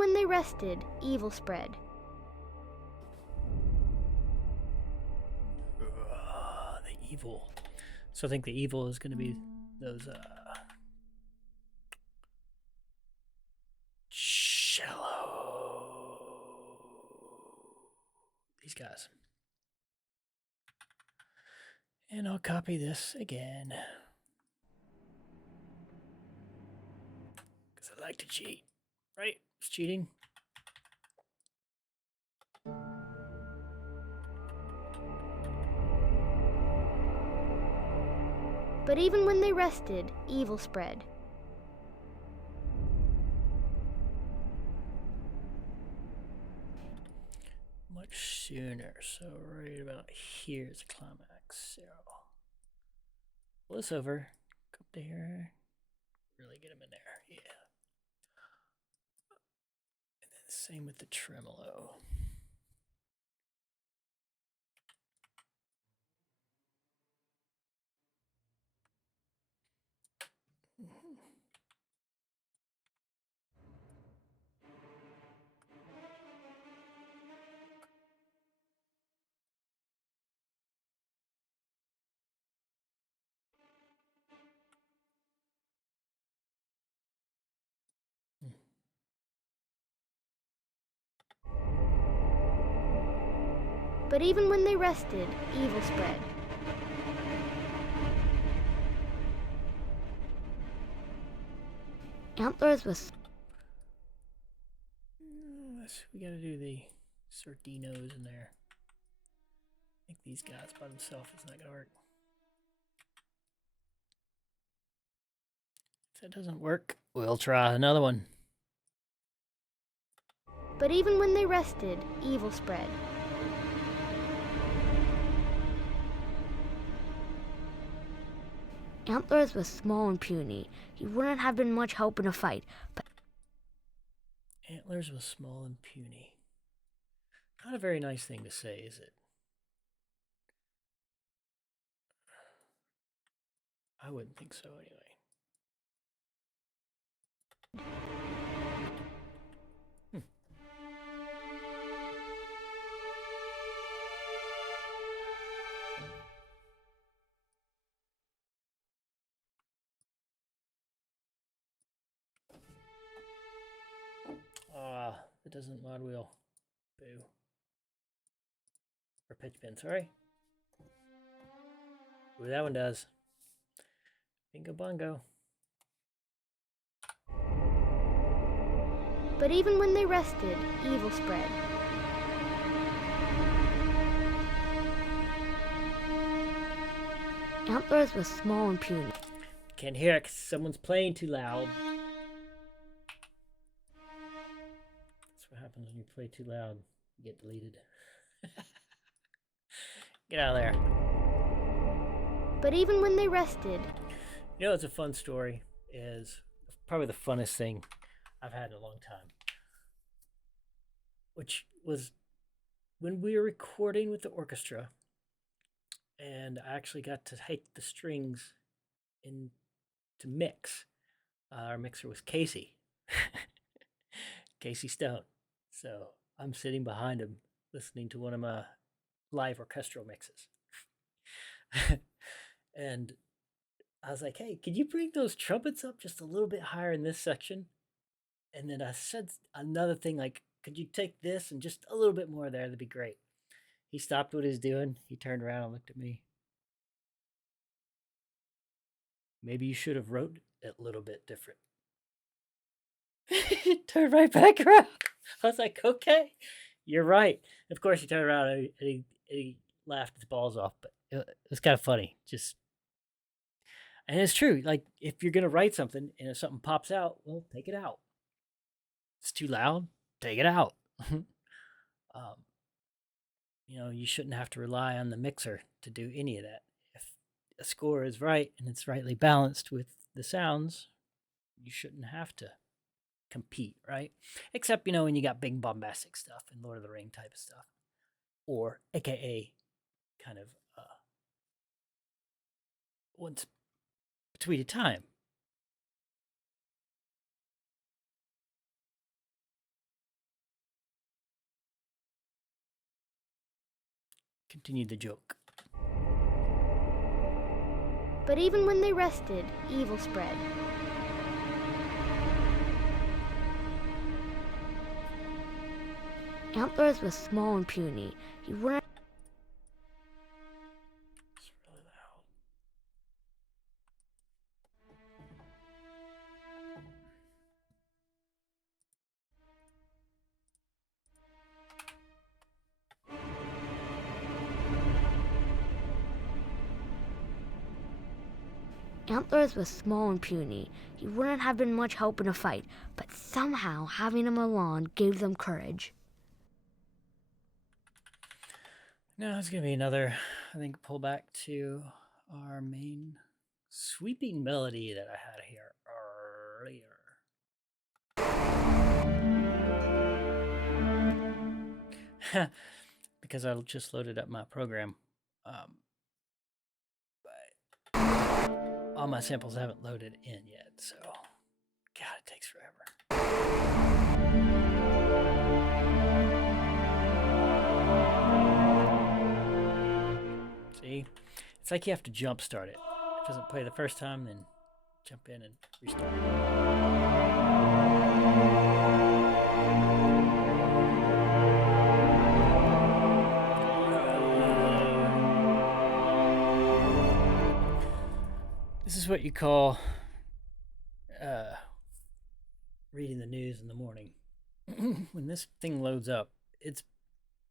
When they rested, evil spread. The evil. So I think the evil is going to be those cello. These guys. And I'll copy this again. Because I like to cheat. Right? It's cheating. But even when they rested, evil spread. Much sooner. So right about here is the climax. So pull this over. Come up to here. Really get him in there. Yeah. And then same with the tremolo. But even when they rested, evil spread. Antlers was... We gotta do the Sardinos in there. I think these guys by themselves is not gonna work. If that doesn't work, we'll try another one. But even when they rested, evil spread. Antlers was small and puny. He wouldn't have been much help in a fight, but... Antlers was small and puny. Not a very nice thing to say, is it? I wouldn't think so anyway. It doesn't mod wheel. Boo. Or pitch pin, sorry. Ooh, that one does. Bingo bongo. But even when they rested, evil spread. Antlers was small and puny. Can't hear it because someone's playing too loud. That's what happens when you play too loud. You get deleted. Get out of there. But even when they rested... You know, it's a fun story. Is probably the funnest thing I've had in a long time. Which was when we were recording with the orchestra. And I actually got to take the strings in to mix. Our mixer was Casey. Casey Stone. So I'm sitting behind him listening to one of my live orchestral mixes. And I was like, hey, could you bring those trumpets up just a little bit higher in this section? And then I said another thing like, could you take this and just a little bit more there? That'd be great. He stopped what he was doing. He turned around and looked at me. Maybe you should have wrote it a little bit different. He turned right back around. I was like, okay, you're right. Of course, he turned around and he laughed his balls off, but it was kind of funny. And it's true. Like, if you're going to write something and if something pops out, well, take it out. It's too loud, take it out. You shouldn't have to rely on the mixer to do any of that. If a score is right and it's rightly balanced with the sounds, you shouldn't have to compete, right? Except, when you got big bombastic stuff and Lord of the Ring type of stuff. Or AKA kind of once between a time. continued the joke. But even when they rested, evil spread. Antlers was small and puny. He wouldn't. It's really loud. Antlers was small and puny. He wouldn't have been much help in a fight, but somehow having him along gave them courage. Now it's going to be another, I think, pullback to our main sweeping melody that I had here earlier. Because I just loaded up my program. But all my samples haven't loaded in yet, so God, it takes forever. See? It's like you have to jump start it. If it doesn't play the first time, then jump in and restart. This is what you call reading the news in the morning. When this thing loads up, it's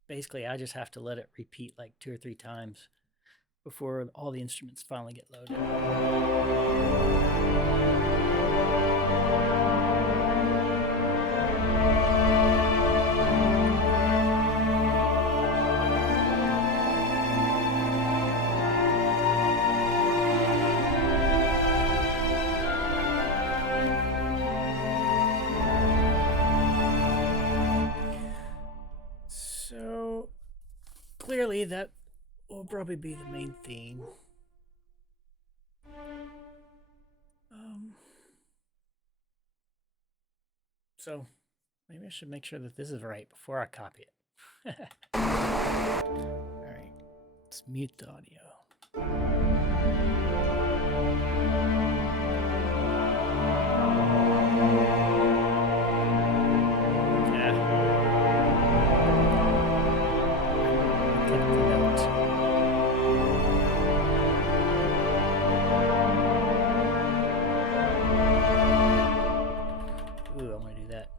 basically I just have to let it repeat like 2 or 3 times before all the instruments finally get loaded. So clearly that will probably be the main theme. So maybe I should make sure that this is right before I copy it. All right, let's mute the audio. Ooh, I want to do that.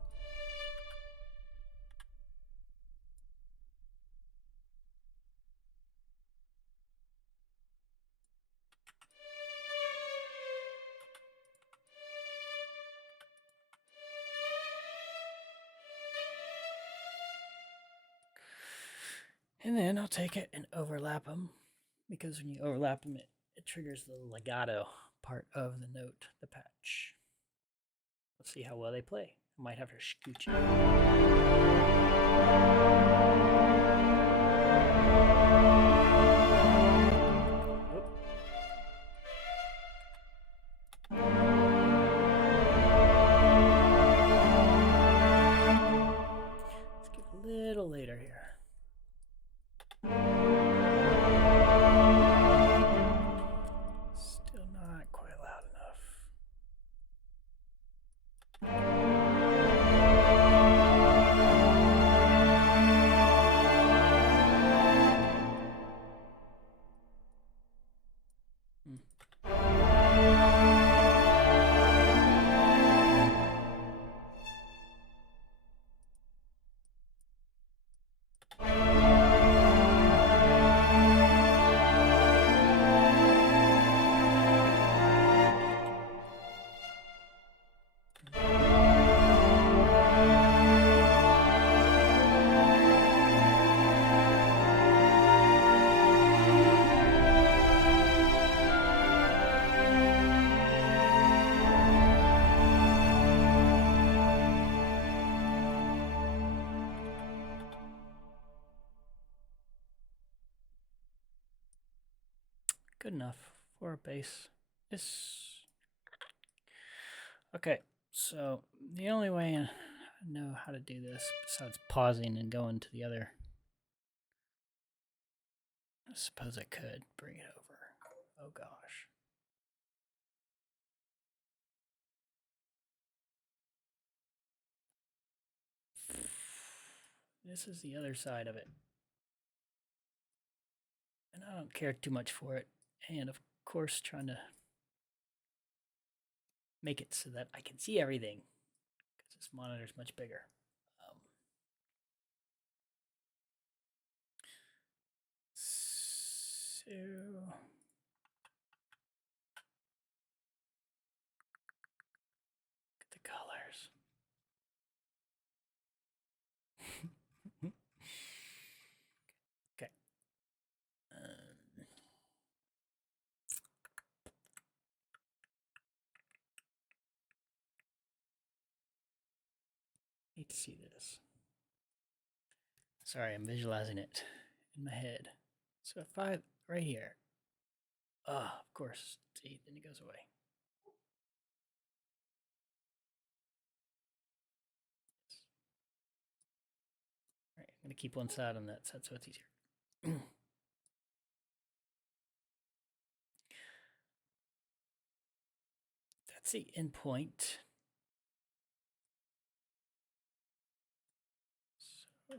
And then I'll take it and overlap them, because when you overlap them, it triggers the legato part of the note, the patch. Let's see how well they play. I might have to scooch Let's get a little later here. Still not quite loud enough. Good enough for a bass. Okay, so the only way I know how to do this, besides pausing and going to the other I suppose I could bring it over. Oh gosh. This is the other side of it. And I don't care too much for it. And of course, trying to make it so that I can see everything, because this monitor is much bigger. So look at the colors. Okay. Need to see this. Sorry, I'm visualizing it in my head. So if I, right here, of course, see, then it goes away. All right, I'm going to keep one side on that side so it's easier. That's the endpoint. So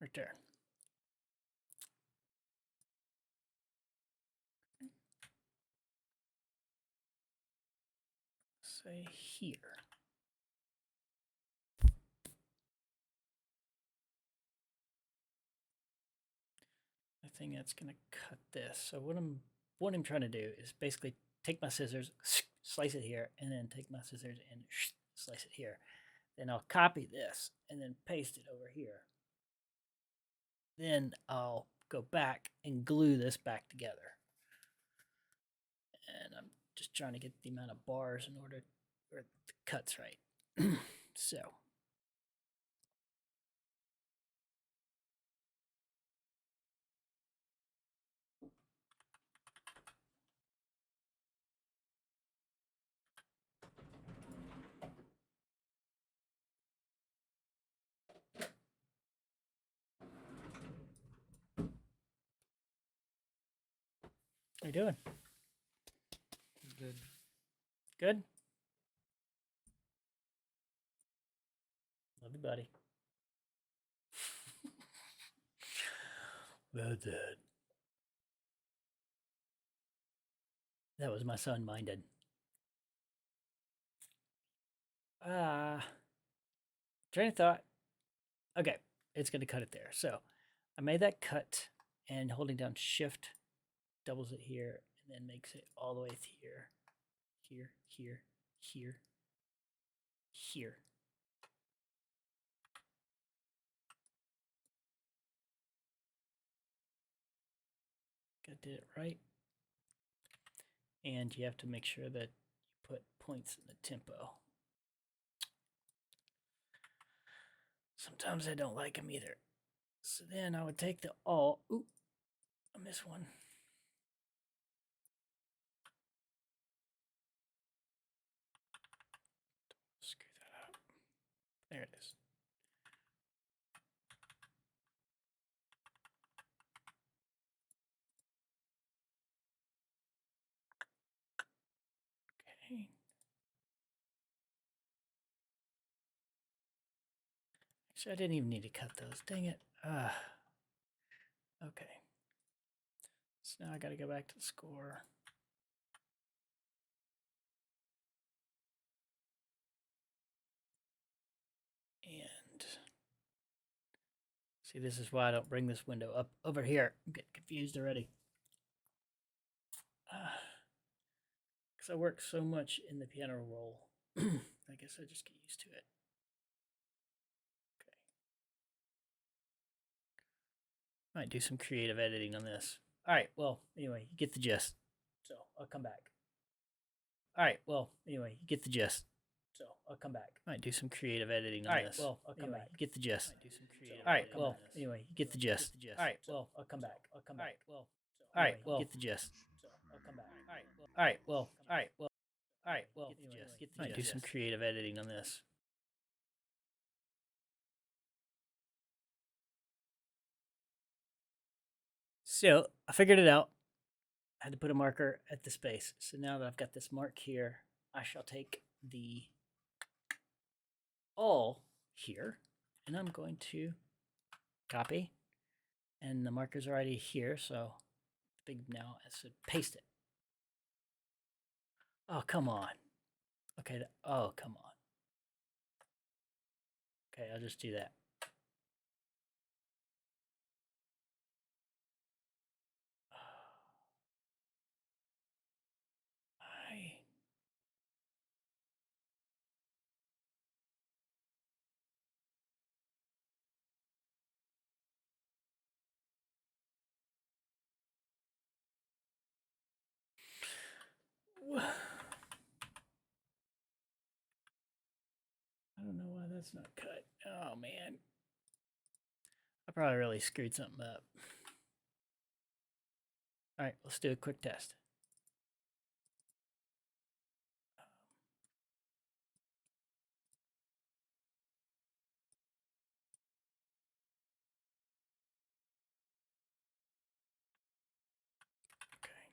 return. Say here. I think that's going to cut this. So what I'm trying to do is basically take my scissors, slice it here, and then take my scissors and slice it here. Then I'll copy this and then paste it over here. Then I'll go back and glue this back together. And I'm just trying to get the amount of bars in order where the cut's right. So. How you doing? Good. Good? Love you, buddy. Well done. That was my son, mine did. Train of thought. Okay, it's going to cut it there. So I made that cut, and holding down Shift doubles it here, and then makes it all the way here, here, here, here, here. I did it right. And you have to make sure that you put points in the tempo. Sometimes I don't like them either. So then I would take the all. Ooh, I missed one. Screw that up. There it is. Okay. Actually, I didn't even need to cut those. Dang it. Okay. So now I got to go back to the score. And see, this is why I don't bring this window up over here. I'm getting confused already. Because I work so much in the piano roll. I guess I just get used to it. Okay. Might do some creative editing on this. All right, well, anyway, you get the gist. So I'll come back. All right, well, anyway, you get the gist. So I'll come back. Might do some creative editing on this. All right, well, I'll come back. Get the gist. Might do some creative. All right, well, anyway, you get the gist. All right, well, I'll come back. I'll come back. All right, well, get the gist. So I'll come back. All right, well, all right, well, all right, well. All right, well, might do some creative editing on this. So I figured it out. I had to put a marker at the space. So now that I've got this mark here, I shall take the all here, and I'm going to copy. And the marker's already here, so big now I should paste it. Oh, come on. Okay, oh, come on. Okay, I'll just do that. I don't know why that's not cut. Oh, man. I probably really screwed something up. All right, let's do a quick test. Okay.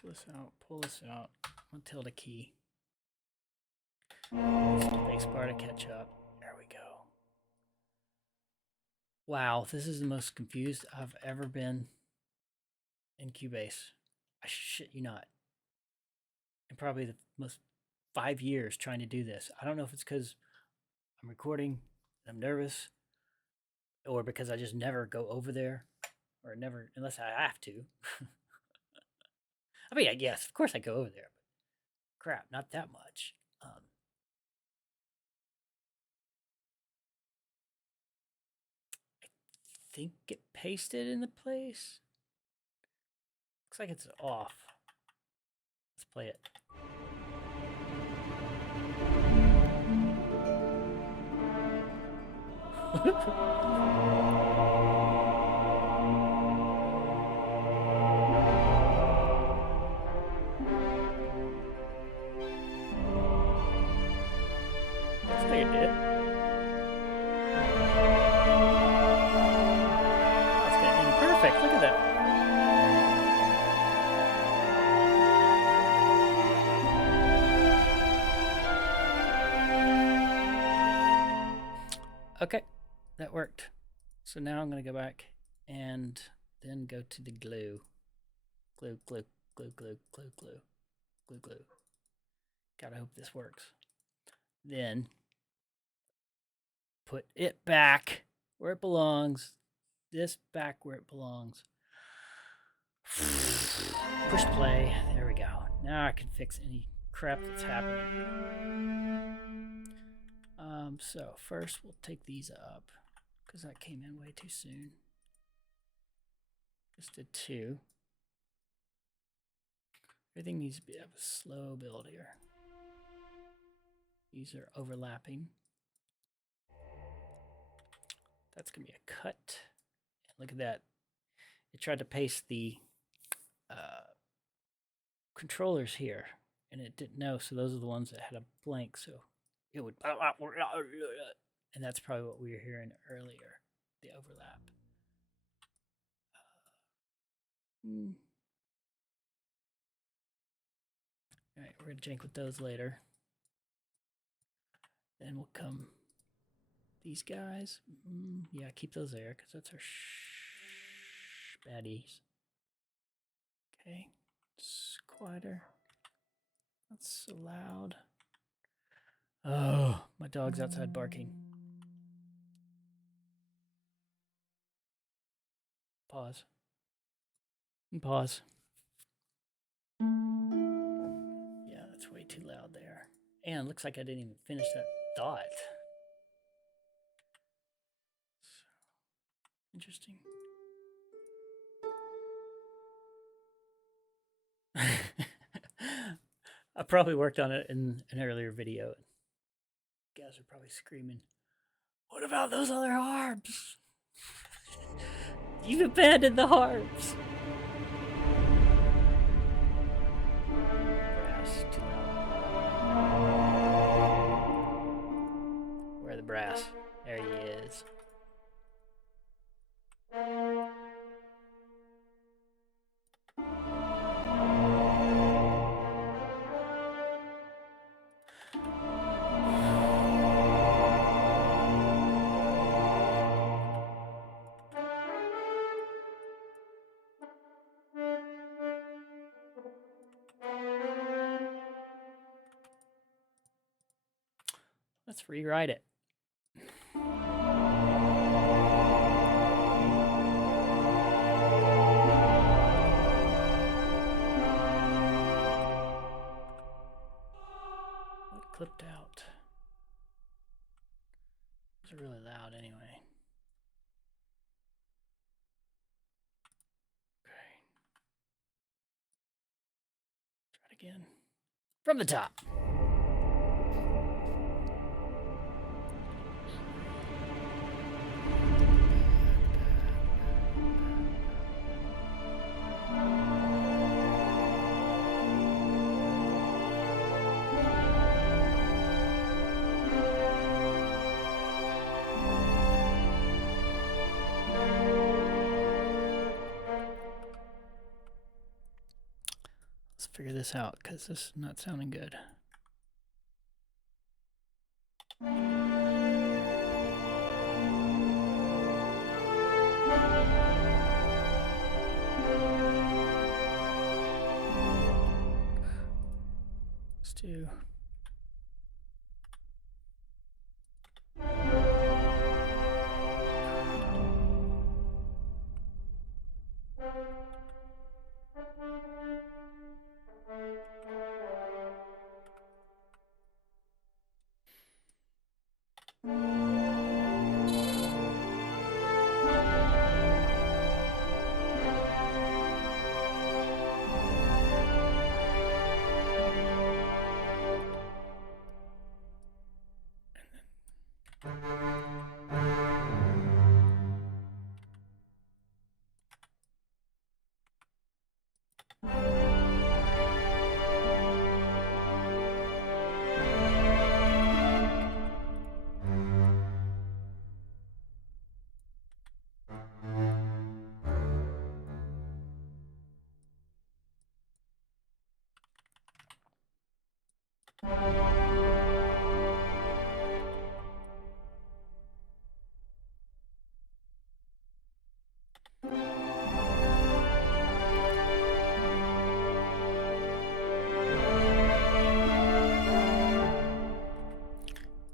Pull this out. I'm going to tilde key. Use the space bar to catch up. There we go. Wow, this is the most confused I've ever been in Cubase. I shit you not. In probably the most 5 years trying to do this. I don't know if it's because I'm recording and I'm nervous, or because I just never go over there, or never, unless I have to. I mean, yes, of course I go over there, but crap, not that much. I think it pasted in the place. Looks like it's off. Let's play it. Looks like it did. Oh, it's gonna end perfect. Look at that. Okay, that worked. So now I'm going to go back and then go to the glue. Glue, glue, glue, glue, glue, glue, glue, glue. Gotta hope this works. Then put it back where it belongs. This back where it belongs. Push play. There we go. Now I can fix any crap that's happening. So first we'll take these up because that came in way too soon. Just did 2. Everything needs to be a slow build here. These are overlapping. That's gonna be a cut. And look at that. It tried to paste the controllers here, and it didn't know. So those are the ones that had a blank. So it would, and that's probably what we were hearing earlier, the overlap. All right, we're gonna jank with those later. Then will come these guys. Yeah, keep those there because that's our baddies. Okay, it's quieter. Not so loud. Oh, my dog's outside barking. Pause. And pause. Yeah, that's way too loud there. And looks like I didn't even finish that thought. So, interesting. I probably worked on it in an earlier video. You guys are probably screaming, "What about those other harps? You've abandoned the harps." Brass, too loud. rewrite it. What clipped out? It's really loud anyway. Okay. Try it again. From the top. Let's figure this out because this is not sounding good. Let's do.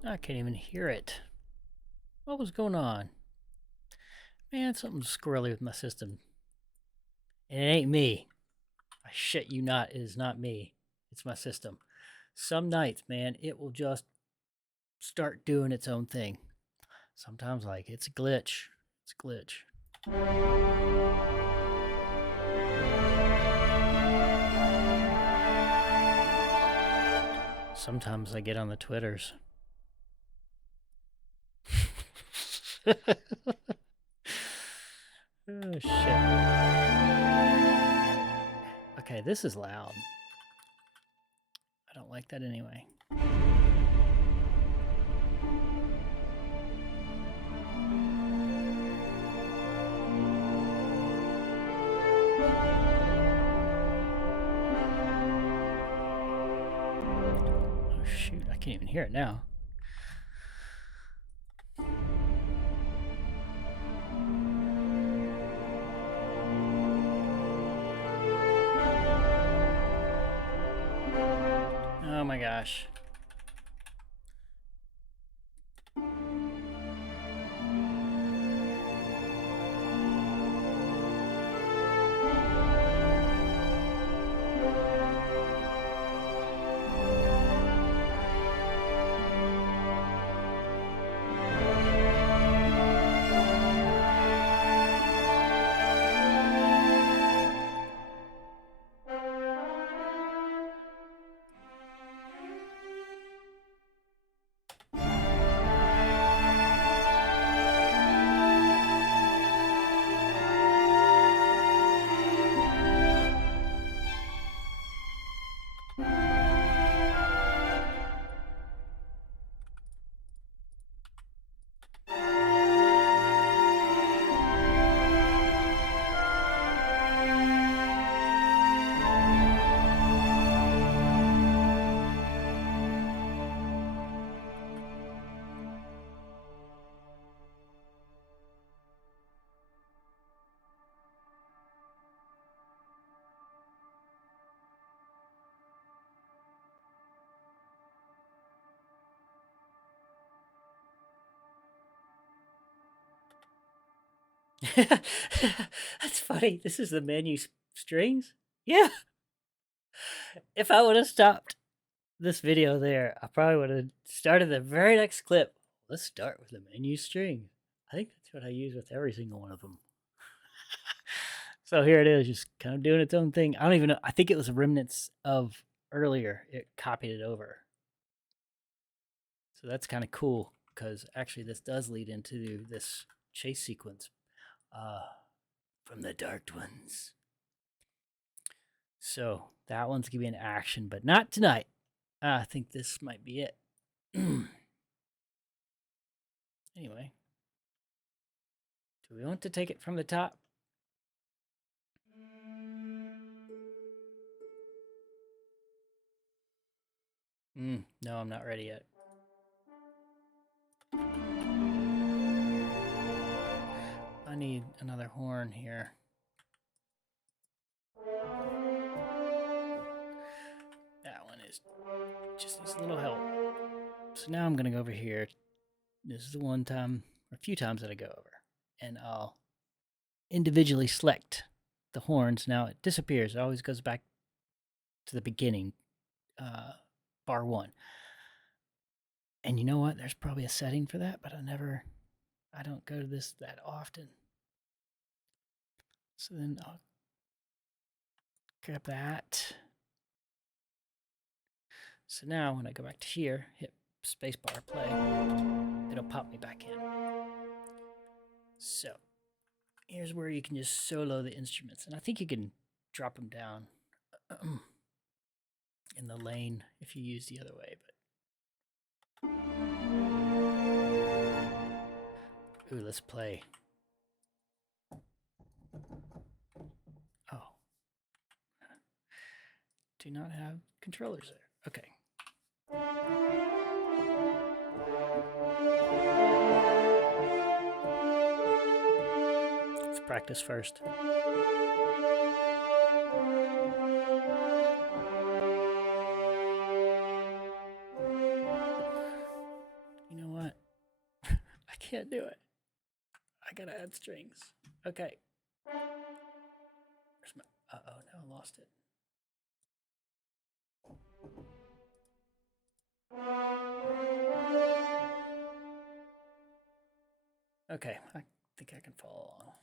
I can't even hear it. What was going on? Man, something's squirrely with my system. And it ain't me. I shit you not, it is not me. It's my system. Some nights, man, it will just start doing its own thing. Sometimes, like, it's a glitch. It's a glitch. Sometimes I get on the Twitters. Oh, shit. Okay, this is loud. I don't like that anyway. Oh, shoot. I can't even hear it now. Oh my gosh. That's funny. This is the menu strings? Yeah. If I would have stopped this video there, I probably would have started the very next clip. Let's start with the menu string. I think that's what I use with every single one of them. So here it is, just kind of doing its own thing. I don't even know. I think it was remnants of earlier. It copied it over. So that's kind of cool because actually this does lead into this chase sequence from the Dark Ones. So that one's gonna be an action, but not tonight. I think this might be it. Anyway, do we want to take it from the top? No, I'm not ready yet. I need another horn here. That one is just needs a little help. So now I'm gonna go over here. This is the one time, or a few times that I go over, and I'll individually select the horns. Now it disappears. It always goes back to the beginning, bar 1. And you know what? There's probably a setting for that, but I don't go to this that often. So then I'll grab that. So now when I go back to here, hit spacebar, play, it'll pop me back in. So here's where you can just solo the instruments. And I think you can drop them down in the lane if you use the other way. But ooh, let's play. Oh. Do not have controllers there. Okay. Let's practice first. You know what? I can't do it. I gotta add strings. Okay. Where's my... Uh-oh, now I lost it. Okay, I think I can follow along.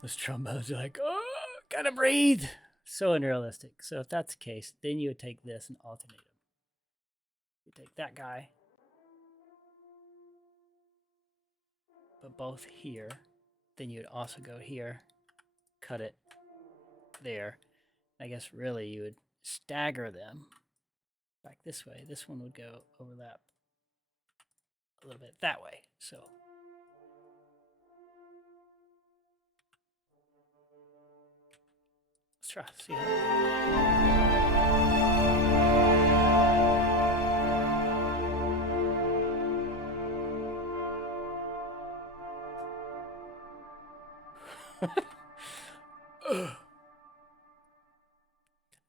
Those trombones are like, oh, gotta breathe. So unrealistic. So if that's the case, then you would take this and alternate them. You take that guy, but both here. Then you would also go here, cut it there. I guess really you would stagger them back this way. This one would go overlap a little bit that way. So let's try. See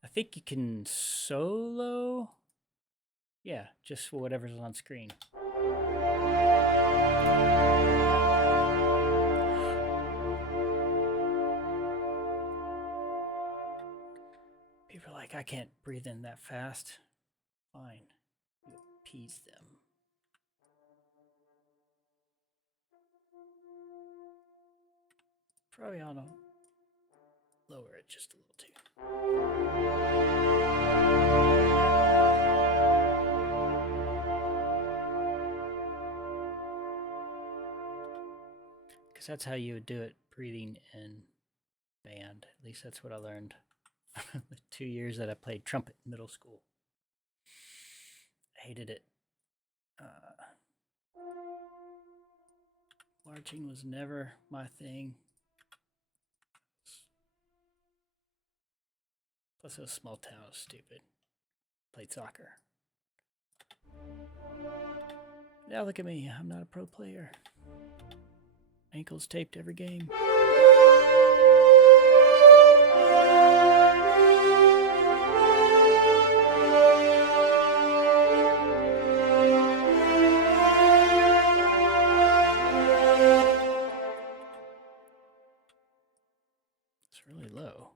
I think you can solo. Yeah, just whatever's on screen. People are like, I can't breathe in that fast. Fine. You appease them. Probably ought to lower it just a little too. Because that's how you would do it, breathing in band. At least that's what I learned the 2 years that I played trumpet in middle school. I hated it. Marching was never my thing. Plus, it was a small town. It was stupid. Played soccer. Now look at me. I'm not a pro player. Ankles taped every game. It's really low.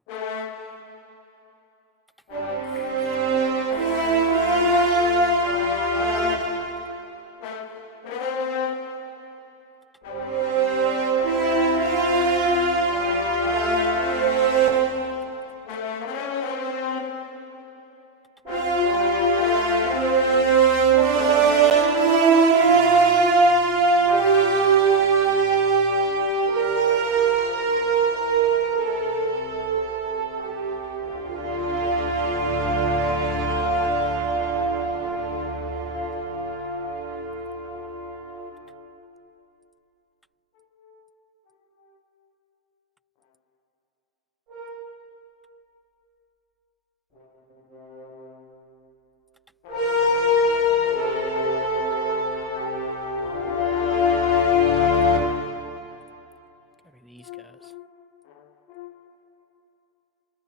Gotta be these guys.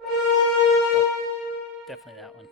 Oh, definitely that one.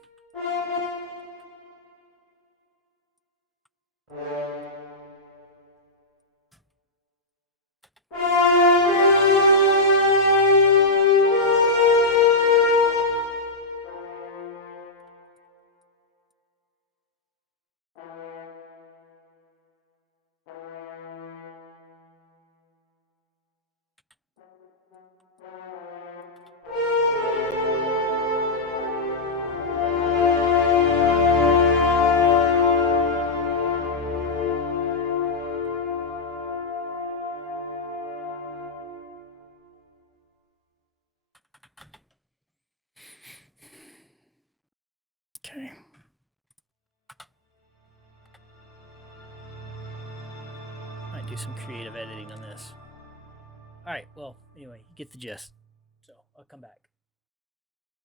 Okay. Might do some creative editing on this. Alright, well, anyway, you get the gist. So, I'll come back.